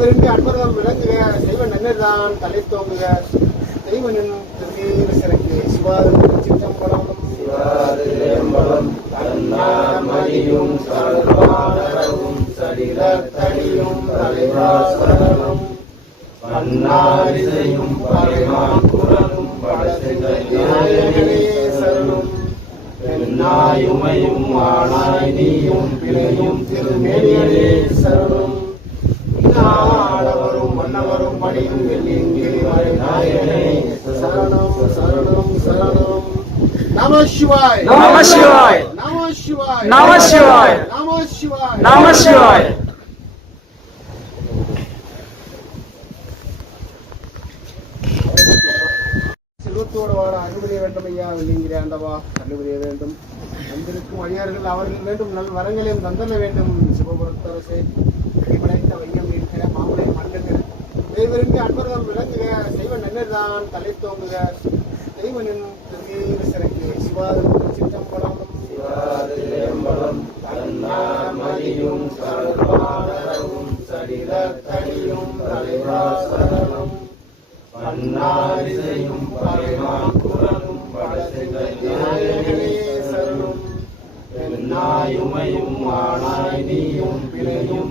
தெய்வருக்கு அற்புதம் விளங்குக. தெய்வ நன்னர்தான் தலை தோங்குக. தெய்வனின் திருநீர் சிறக்கு சிவாதம் சிற்றம்பலம் சிவாதிரம்பலம் தன்னாமதியும் சர்வானரவும் சடிலத்தடியும் தலைவாசனம் பன்னாரிசையும் பரிமாக்குரலும் சரணம். பெண்ணாயுமையும் ஆனாய் நீயும் பிழையும் திருமேனியலே சரணம். நம சிவாய் நம சிவாய். நம சிவாய். நம சிவாய் நம சிவாய். நம சிவாய். செல்வத்தோடு வாழ அனுமதிய வேண்டும் ஐயா வெள்ளிங்கிரி ஆண்டவா. அனுமதிய வேண்டும். வந்திருக்கும் அடியார்கள் அவர்கள் வேண்டும். நல் வரங்களையும் தந்தர வேண்டும். சிவபுரத்தரசே. அடிமடைந்த வையம் இருக்கிற மாமலை மண்ணுங்கள் விரும்பி அற்புதம் விளங்குக. செய்வன் நன்னர்தான் தலை தோங்குக. தெய்வனின் திருநீர் சிறக்கு சிவாதம் சிற்றம்பலம். சிவாதிரம்பலம் தன்னாமதியும் சர்வானரவும் சடிலத்தடியும் தலைவாசனம் பன்னாரிசையும் பரிமாக்குரலும் சரணம் பெண்ணாயுமையும் ஆனாய் நீயும் பிழையும்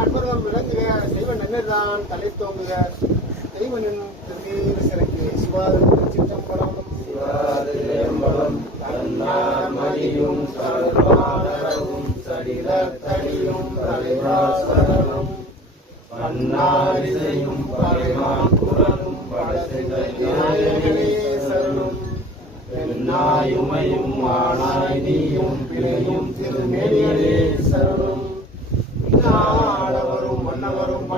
அற்புதம் விளங்குக செய்வ நன்னர்தான் தலை தோங்குக. தெய்வனின் திருநீர் சிறக்கு சிவாதம் சிற்றம்பலம் சிவாதிரம்பலம் தன்னாமதியும் சர்வானரவும் சடிலத்தடியும் தலைவாசனம் பன்னாரிசையும் சரணம். பெண்ணாயுமையும் ஆனாய் நீயும் பிழையும் சரணம் மன்னவரும் பணியும் வெள்ளிங்கிரிவாய் நாயனே சரணம் சரணம் சரணம்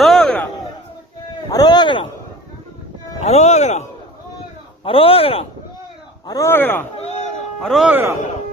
Aragra, Arogra. Arogra. Arogra. Arogra. Arogra.